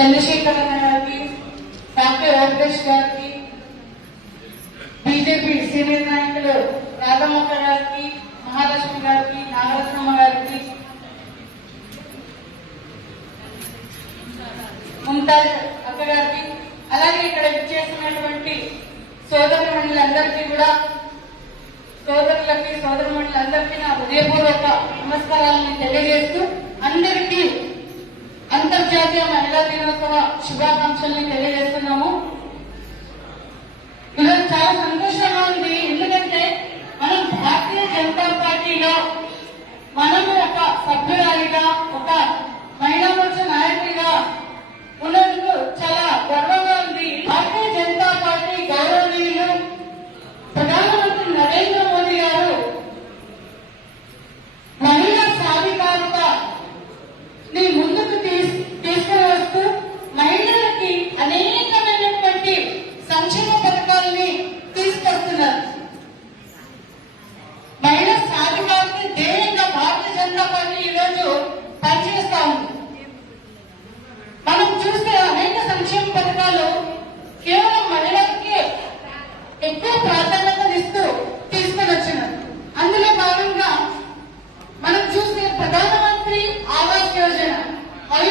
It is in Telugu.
చంద్రశేఖర్ గారికి, డాక్టర్ వెంకటేష్ గారికి, బీజేపీ సీనియర్ నాయకులు రాధమ్మక్క గారికి, మహాలక్ష్మి గారికి, నాగరత్నమ్మ గారికి, ముంతాజ్ అక్క గారికి, అలాగే ఇక్కడ చేస్తున్నటువంటి సోదరులందరికీ కూడా, సోదరులకి సోదరులందరికీ నా హృదయపూర్వక నమస్కారాలను తెలియజేస్తూ అందరికీ అంతర్జాతీయ మహిళా దినోత్సవ శుభాకాంక్షల్ని తెలియజేస్తున్నాము. ఈరోజు చాలా సంతోషంగా ఉంది. ఎందుకంటే మనం భారతీయ జనతా పార్టీలో మనము ఒక సభ్యురాలిగా, ఒక మహిళా మోర్చా నాయకుడిగా ఉన్నందుకు చాలా గర్వంగా ఉంది. భారతీయ జనతా పార్టీ గౌరవనీయులు ప్రధానమంత్రి నరేంద్ర మోదీ గారు మహిళా సాధికారత ని ముందుకు తీసుకుని వస్తూ మహిళలకి అనేకమైనటువంటి సంక్షేమ పథకాలని తీసుకొస్తున్నారు. మహిళా సాధికారత ధ్యేయంగా భారతీయ జనతా పార్టీ ఈరోజు పనిచేస్తా ఉంది. మనం చూస్తే అనేక సంక్షేమ పథకాలు కేవలం మహిళలకి ఎక్కువ ప్రాధాన్యత ఇస్తూ తీసుకొని వచ్చినారు. అందులో భాగంగా మనం చూస్తే ప్రధానమంత్రి ఆవాస్ యోజన, అవి